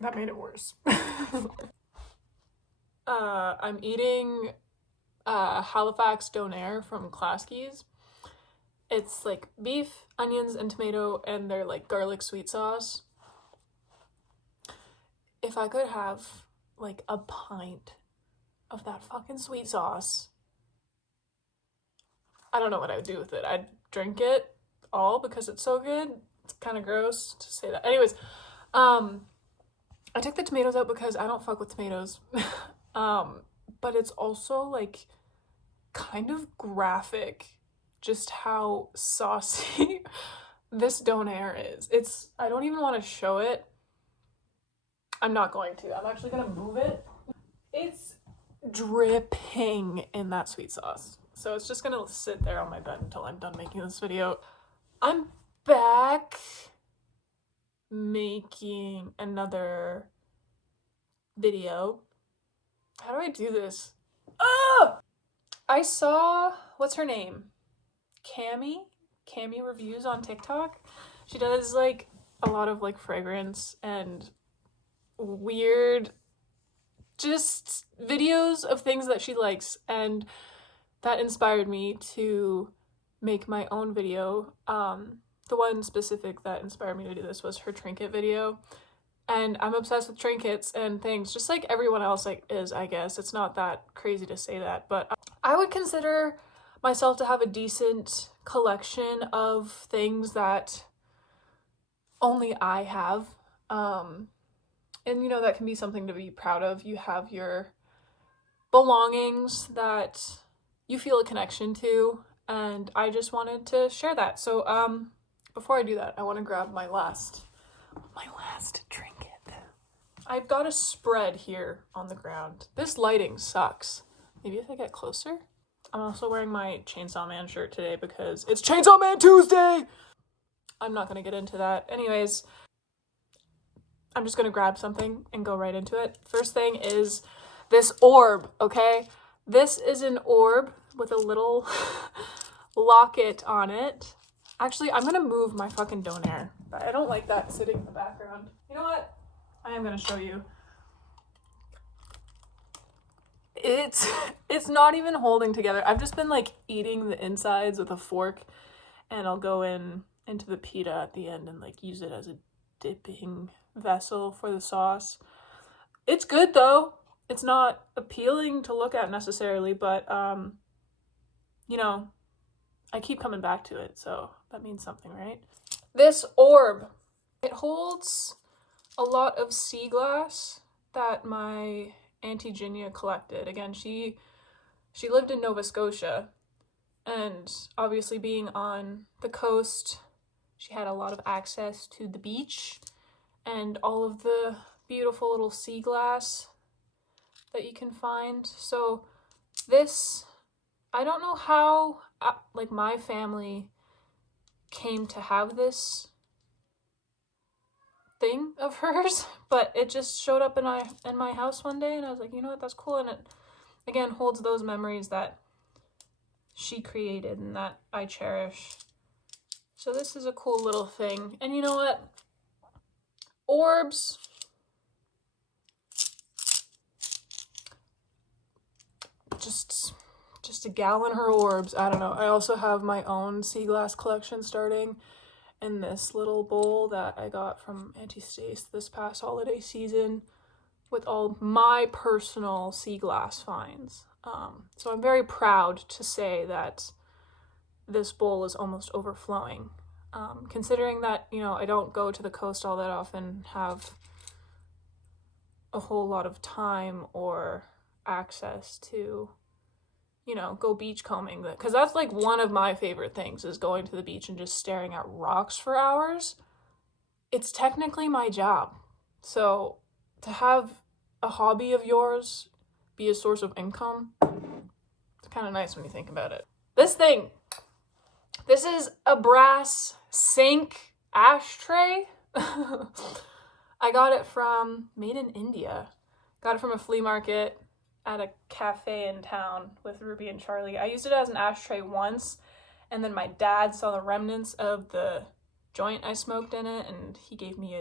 That made it worse. I'm eating Halifax Donair from Klasky's. It's like beef, onions, and tomato, and they're like garlic sweet sauce. If I could have like a pint of that fucking sweet sauce, I don't know what I would do with it. I'd drink it all because it's so good. It's kind of gross to say that. Anyways, um, I took the tomatoes out because I don't fuck with tomatoes. um, but it's also like kind of graphic just how saucy this donair is. I don't even want to show it. I'm not going to. I'm actually going to move it. It's dripping in that sweet sauce. So it's just going to sit there on my bed until I'm done making this video. I'm back making another video. How do I do this? Oh! I saw, what's her name? Cami reviews on TikTok. She does like a lot of like fragrance and weird just videos of things that she likes, and that inspired me to make my own video. The one specific that inspired me to do this was her trinket video. And I'm obsessed with trinkets and things, just like everyone else like is, I guess. It's not that crazy to say that, but I would consider myself to have a decent collection of things that only I have. And you know, that can be something to be proud of. You have your belongings that you feel a connection to, and I just wanted to share that. So before I do that, I want to grab my last trinket. I've got a spread here on the ground. This lighting sucks. Maybe if I get closer. I'm also wearing my Chainsaw Man shirt today because it's Chainsaw Man Tuesday! I'm not gonna get into that. Anyways, I'm just gonna grab something and go right into it. First thing is this orb, okay? This is an orb with a little locket on it. Actually, I'm gonna move my fucking donair. I don't like that sitting in the background. You know what? I am gonna show you. It's not even holding together. I've just been like eating the insides with a fork, and I'll go into the pita at the end and like use it as a dipping vessel for the sauce. It's good though. It's not appealing to look at necessarily, but you know, I keep coming back to it, so that means something, right? This orb, it holds a lot of sea glass that my Auntie Ginia collected. Again, she lived in Nova Scotia, and obviously being on the coast, she had a lot of access to the beach and all of the beautiful little sea glass that you can find. So this, I don't know how like my family came to have this thing of hers, but it just showed up in my house one day, and I was like, you know what, that's cool. And it again holds those memories that she created and that I cherish. So this is a cool little thing. And you know what, orbs, just a gal in her orbs. I don't know. I also have my own sea glass collection starting in this little bowl that I got from Auntie Stace this past holiday season with all my personal sea glass finds. So I'm very proud to say that this bowl is almost overflowing. Considering that, you know, I don't go to the coast all that often, have a whole lot of time or access to, you know, go beachcombing, because that's like one of my favorite things, is going to the beach and just staring at rocks for hours. It's technically my job. So to have a hobby of yours be a source of income, it's kind of nice when you think about it. This is a brass sink ashtray. I got it made in India. Got it from a flea market at a cafe in town with Ruby and Charlie. I used it as an ashtray once, and then my dad saw the remnants of the joint I smoked in it, and he gave me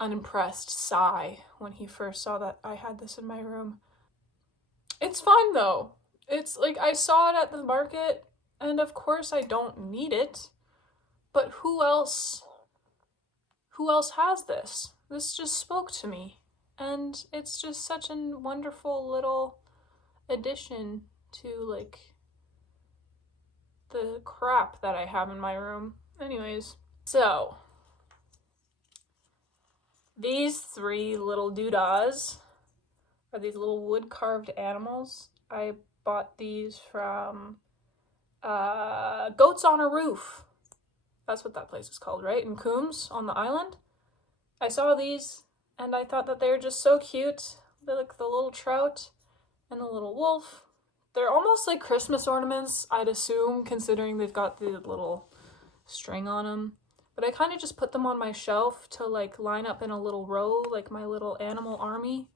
unimpressed sigh when he first saw that I had this in my room. It's fine though. It's like I saw it at the market, and of course I don't need it. But who else has this? This just spoke to me. And it's just such a wonderful little addition to like the crap that I have in my room. Anyways, so these three little doodahs are these little wood carved animals. I bought these from Goats on a Roof. That's what that place is called, right? In Coombs on the island. I saw these and I thought that they were just so cute. They're like the little trout and the little wolf. They're almost like Christmas ornaments, I'd assume, considering they've got the little string on them. But I kind of just put them on my shelf to like line up in a little row, like my little animal army.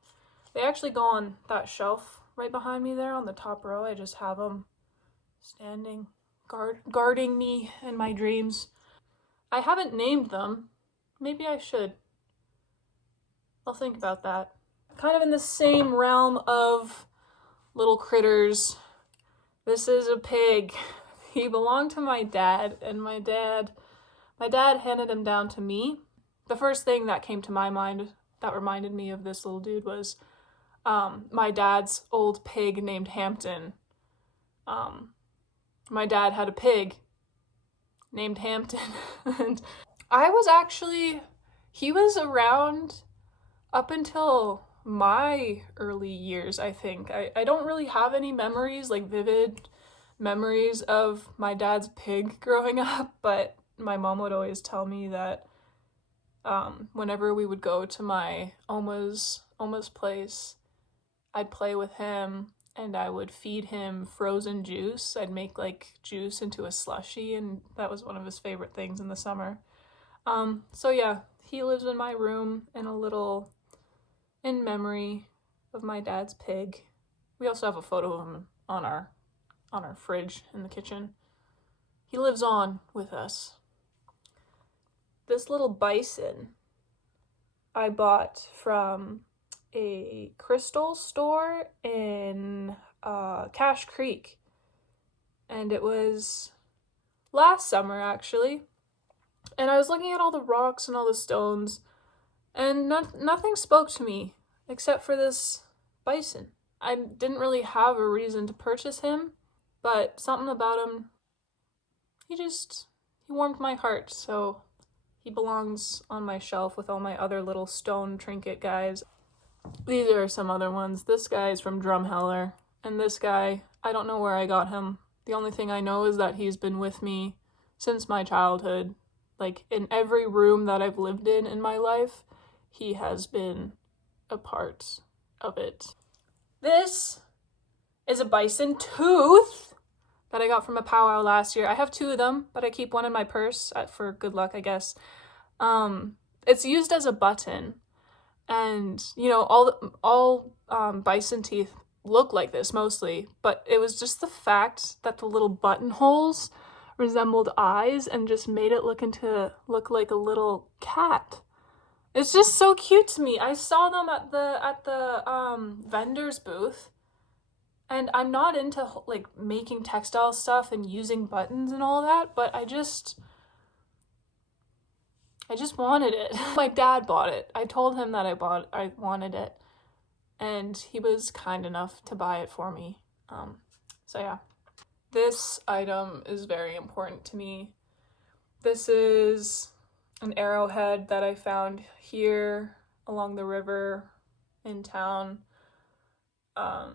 They actually go on that shelf right behind me there on the top row. I just have them standing, guarding me and my dreams. I haven't named them. Maybe I should. I'll think about that. Kind of in the same realm of little critters. This is a pig. He belonged to my dad, and my dad handed him down to me. The first thing that came to my mind that reminded me of this little dude was my dad's old pig named Hampton. My dad had a pig named Hampton. And he was around up until my early years, I think. I don't really have any memories, like vivid memories of my dad's pig growing up, but my mom would always tell me that whenever we would go to my Oma's place, I'd play with him and I would feed him frozen juice. I'd make like juice into a slushie, and that was one of his favorite things in the summer. So yeah, he lives in my room in memory of my dad's pig. We also have a photo of him on our fridge in the kitchen. He lives on with us. This little bison I bought from a crystal store in Cache Creek, and it was last summer actually, and I was looking at all the rocks and all the stones, and nothing spoke to me except for this bison. I didn't really have a reason to purchase him, but something about him, he warmed my heart, so he belongs on my shelf with all my other little stone trinket guys. These are some other ones. This guy is from Drumheller, and this guy, I don't know where I got him. The only thing I know is that he's been with me since my childhood. Like, in every room that I've lived in my life, he has been a part of it. This is a bison tooth that I got from a powwow last year. I have two of them, but I keep one in my purse for good luck, I guess. It's used as a button. And, you know, all bison teeth look like this mostly, but it was just the fact that the little buttonholes resembled eyes and just made it look like a little cat. It's just so cute to me. I saw them at the vendor's booth, and I'm not into like making textile stuff and using buttons and all that, but I just wanted it. My dad bought it. I told him that I wanted it, and he was kind enough to buy it for me. So yeah. This item is very important to me. This is an arrowhead that I found here along the river in town. I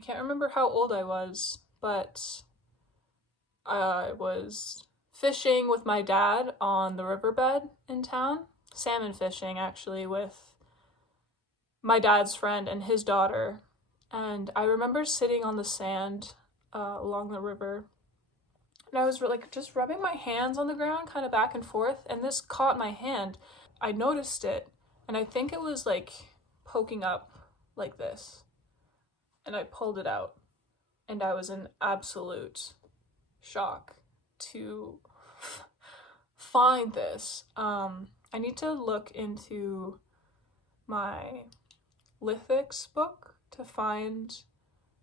can't remember how old I was, but I was fishing with my dad on the riverbed in town. Salmon fishing, actually, with my dad's friend and his daughter. And I remember sitting on the sand along the river, and I was like just rubbing my hands on the ground kind of back and forth, and this caught my hand. I noticed it, and I think it was like poking up like this, and I pulled it out, and I was in absolute shock to find this. I need to look into my lithics book to find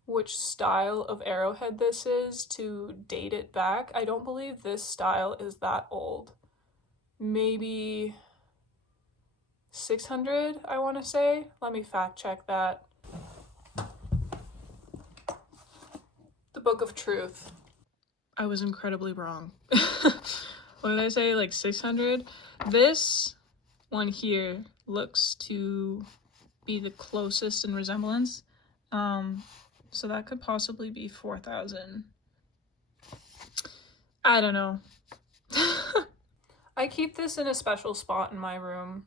which style of arrowhead this is to date it back. I don't believe this style is that old. Maybe 600, I want to say. Let me fact check that. The Book of Truth. I was incredibly wrong. What did I say? Like 600? This one here looks to be the closest in resemblance. So that could possibly be 4,000. I don't know. I keep this in a special spot in my room.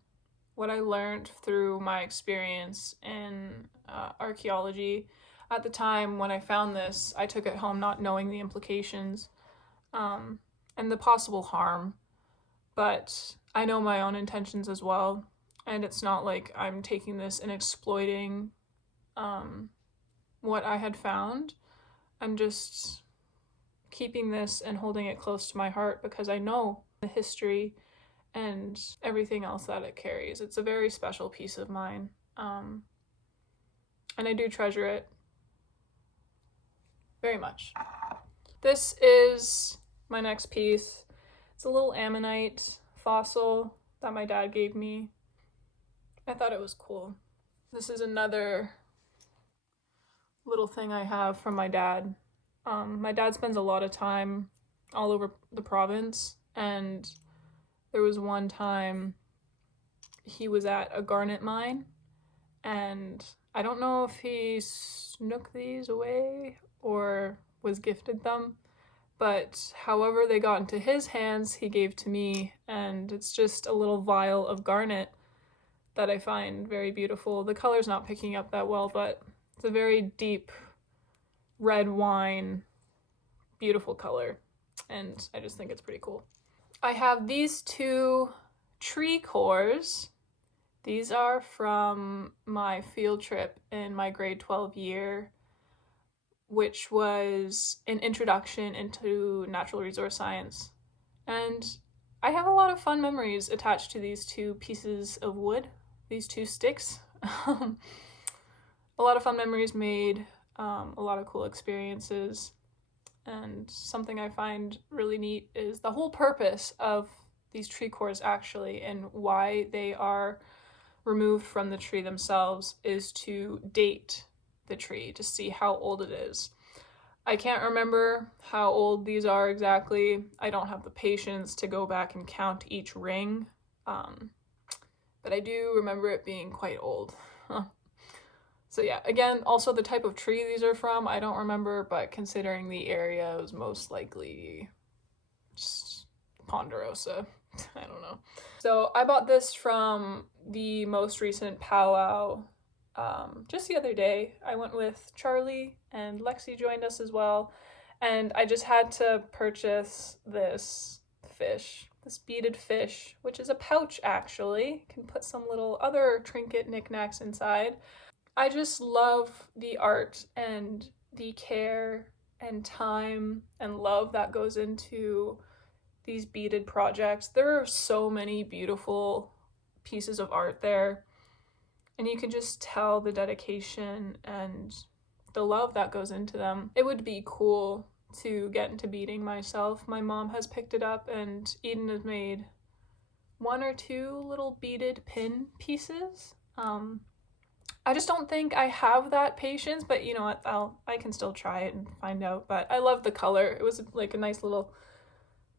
What I learned through my experience in archaeology. At the time when I found this, I took it home not knowing the implications and the possible harm. But I know my own intentions as well. And it's not like I'm taking this and exploiting what I had found. I'm just keeping this and holding it close to my heart because I know the history and everything else that it carries. It's a very special piece of mine. And I do treasure it very much. This is my next piece. It's a little ammonite fossil that my dad gave me. I thought it was cool. This is another little thing I have from my dad. My dad spends a lot of time all over the province, and there was one time he was at a garnet mine, and I don't know if he snook these away or was gifted them, but however they got into his hands, he gave to me, and it's just a little vial of garnet that I find very beautiful. The color's not picking up that well, but it's a very deep red wine, beautiful color, and I just think it's pretty cool. I have these two tree cores. These are from my field trip in my grade 12 year, which was an introduction into natural resource science. And I have a lot of fun memories attached to these two pieces of wood, these two sticks. A lot of fun memories made, a lot of cool experiences. And something I find really neat is the whole purpose of these tree cores actually, and why they are removed from the tree themselves, is to date the tree to see how old it is. I can't remember how old these are exactly. I don't have the patience to go back and count each ring, but I do remember it being quite old. So yeah, again, also the type of tree these are from, I don't remember, but considering the area, it was most likely just ponderosa. I don't know. So I bought this from the most recent powwow just the other day. I went with Charlie and Lexi joined us as well, and I just had to purchase this fish, this beaded fish, which is a pouch actually. You can put some little other trinket knickknacks inside. I just love the art and the care and time and love that goes into these beaded projects. There are so many beautiful pieces of art there, and you can just tell the dedication and the love that goes into them. It would be cool to get into beading myself. My mom has picked it up, and Eden has made one or two little beaded pin pieces. I just don't think I have that patience, but you know what, I can still try it and find out. But I love the color. It was like a nice little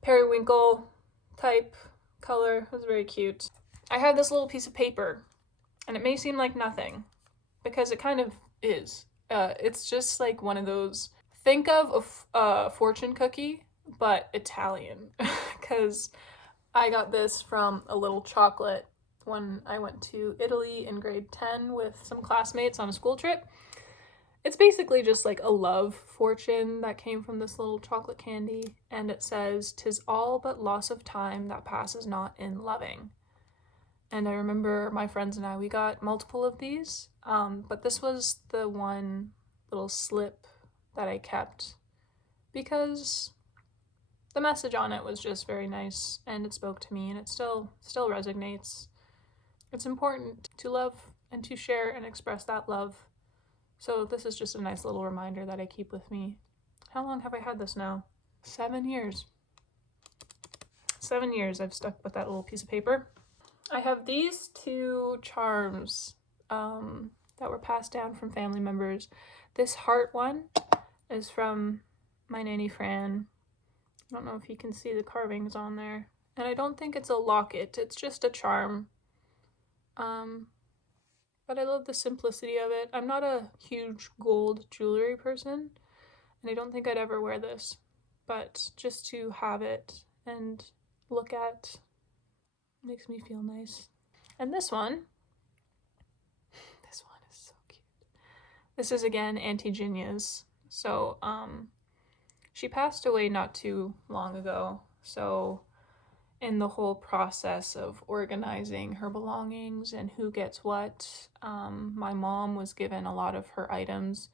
periwinkle type color. It was very cute. I have this little piece of paper, and it may seem like nothing, because it kind of is. It's just like one of those, think of a fortune cookie, but Italian, because I got this from a little chocolate when I went to Italy in grade 10 with some classmates on a school trip. It's basically just like a love fortune that came from this little chocolate candy, and it says, "'Tis all but loss of time that passes not in loving." And I remember my friends and I, we got multiple of these, but this was the one little slip that I kept because the message on it was just very nice, and it spoke to me, and it still resonates. It's important to love and to share and express that love. So this is just a nice little reminder that I keep with me. How long have I had this now? 7 years. 7 years I've stuck with that little piece of paper. I have these two charms that were passed down from family members. This heart one is from my Nanny Fran. I don't know if you can see the carvings on there. And I don't think it's a locket, it's just a charm. But I love the simplicity of it. I'm not a huge gold jewelry person, and I don't think I'd ever wear this. But just to have it and look at makes me feel nice. And this one is so cute. This is again Auntie Ginya's. So she passed away not too long ago. So in the whole process of organizing her belongings and who gets what, my mom was given a lot of her items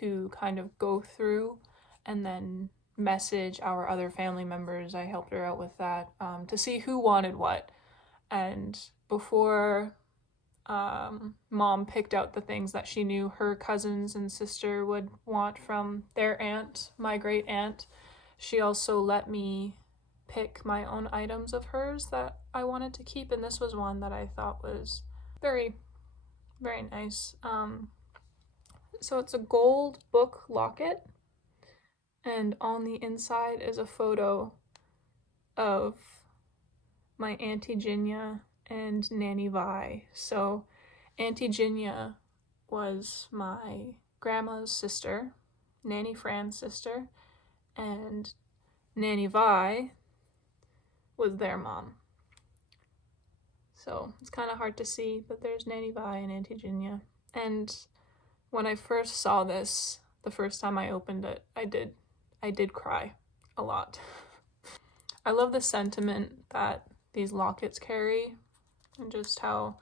to kind of go through and then message our other family members. I helped her out with that, to see who wanted what. And before mom picked out the things that she knew her cousins and sister would want from their aunt, my great aunt, she also let me pick my own items of hers that I wanted to keep, and this was one that I thought was very, very nice. So it's a gold book locket, and on the inside is a photo of my Auntie Ginya and Nanny Vi. So Auntie Ginya was my grandma's sister, Nanny Fran's sister, and Nanny Vi was their mom. So it's kind of hard to see, but there's Nanny Vi and Auntie Ginya. And when I first saw this, the first time I opened it, I did cry a lot. I love the sentiment that these lockets carry, and just how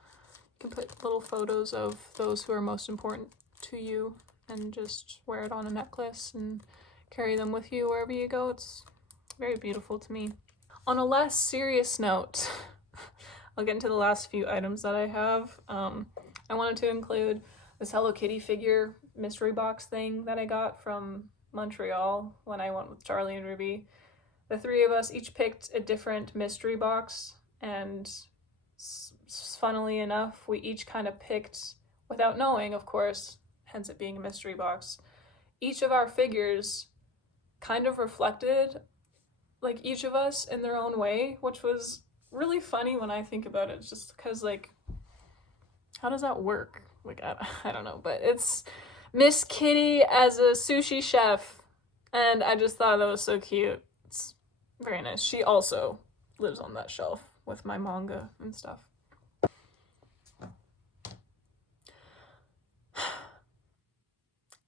you can put little photos of those who are most important to you and just wear it on a necklace and carry them with you wherever you go. It's very beautiful to me. On a less serious note, I'll get into the last few items that I have. I wanted to include this Hello Kitty figure mystery box thing that I got from Montreal when I went with Charlie and Ruby. The three of us each picked a different mystery box, and funnily enough, we each kind of picked, without knowing, of course, hence it being a mystery box, each of our figures kind of reflected like each of us in their own way, which was really funny when I think about it, just because, like, how does that work? Like, I don't know, but it's Miss Kitty as a sushi chef, and I just thought that was so cute. It's very nice. She also lives on that shelf with my manga and stuff.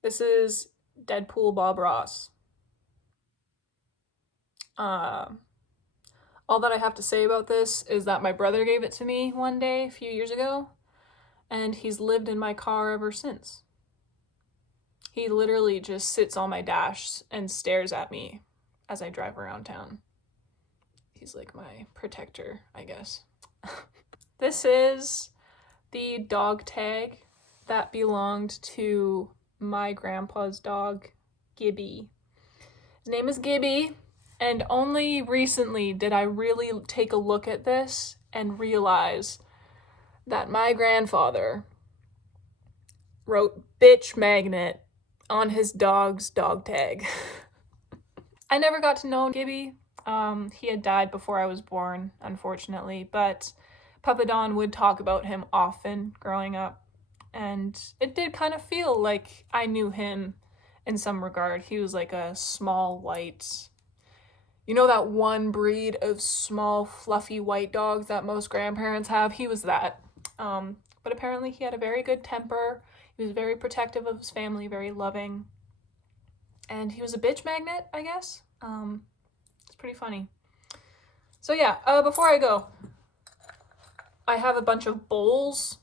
This is Deadpool Bob Ross. All that I have to say about this is that my brother gave it to me one day a few years ago, and he's lived in my car ever since. He literally just sits on my dash and stares at me as I drive around town. He's like my protector, I guess. This is the dog tag that belonged to my grandpa's dog, Gibby. His name is Gibby. And only recently did I really take a look at this and realize that my grandfather wrote bitch magnet on his dog's dog tag. I never got to know Gibby. He had died before I was born, unfortunately, but Papa Don would talk about him often growing up, and it did kind of feel like I knew him in some regard. He was like a small white, you know, that one breed of small, fluffy white dogs that most grandparents have? He was that. But apparently he had a very good temper. He was very protective of his family, very loving. And he was a bitch magnet, I guess. It's pretty funny. So yeah, before I go, I have a bunch of bowls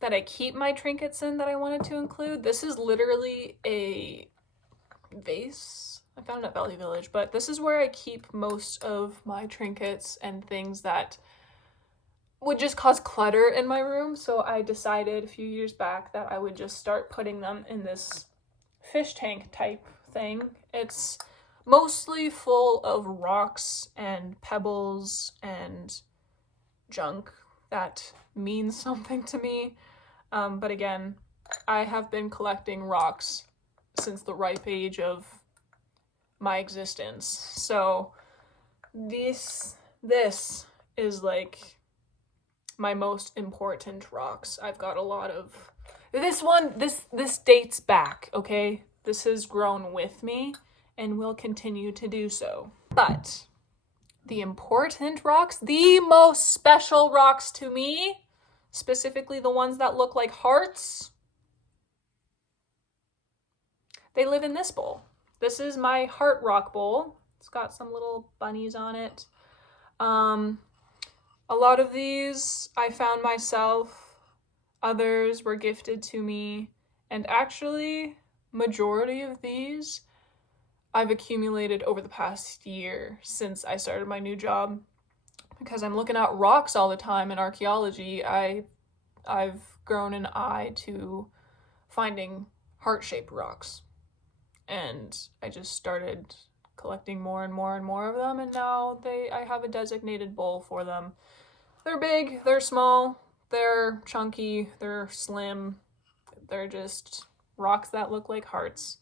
that I keep my trinkets in that I wanted to include. This is literally a vase, I found it at Value Village, but this is where I keep most of my trinkets and things that would just cause clutter in my room. So I decided a few years back that I would just start putting them in this fish tank type thing. It's mostly full of rocks and pebbles and junk that means something to me. But again, I have been collecting rocks since the ripe age of my existence. So this is like my most important rocks. I've got a lot of this dates back, okay? This has grown with me and will continue to do so. But the important rocks, the most special rocks to me, specifically the ones that look like hearts, they live in this bowl. This is my heart rock bowl. It's got some little bunnies on it. A lot of these I found myself, others were gifted to me, and actually, majority of these I've accumulated over the past year since I started my new job. Because I'm looking at rocks all the time in archaeology, I've grown an eye to finding heart-shaped rocks. And I just started collecting more and more and more of them, and now I have a designated bowl for them. They're big, they're small, they're chunky, they're slim, they're just rocks that look like hearts.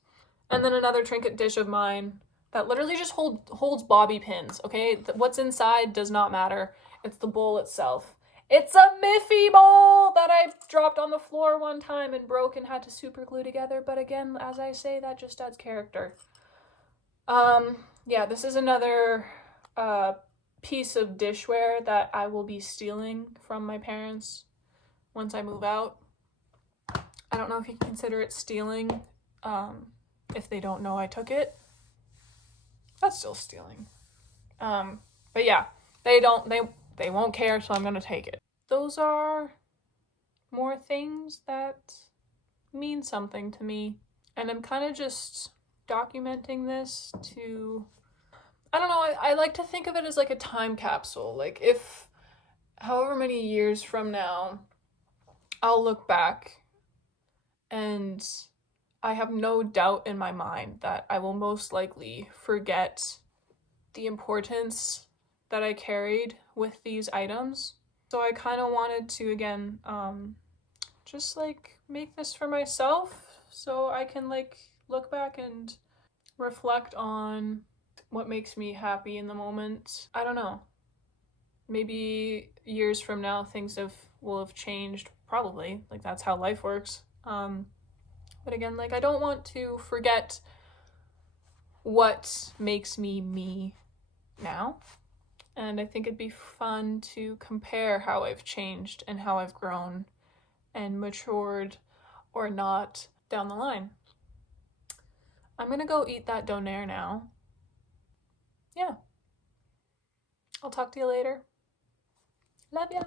And then another trinket dish of mine that literally just holds bobby pins, okay? What's inside does not matter. It's the bowl itself. It's a Miffy bowl that I dropped on the floor one time and broke and had to super glue together. But again, as I say, that just adds character. Yeah, this is another piece of dishware that I will be stealing from my parents once I move out. I don't know if you can consider it stealing. If they don't know I took it, that's still stealing. But yeah, they won't care, so I'm gonna take it. Those are more things that mean something to me, and I'm kind of just documenting this to, I don't know, I like to think of it as like a time capsule. Like, if however many years from now I'll look back, and I have no doubt in my mind that I will most likely forget the importance that I carried with these items. So I kind of wanted to, again, just like make this for myself so I can like look back and reflect on what makes me happy in the moment. I don't know. Maybe years from now things will have changed, probably. Like, that's how life works. But again, like, I don't want to forget what makes me me now. And I think it'd be fun to compare how I've changed and how I've grown and matured or not down the line. I'm gonna go eat that donair now. Yeah. I'll talk to you later. Love ya.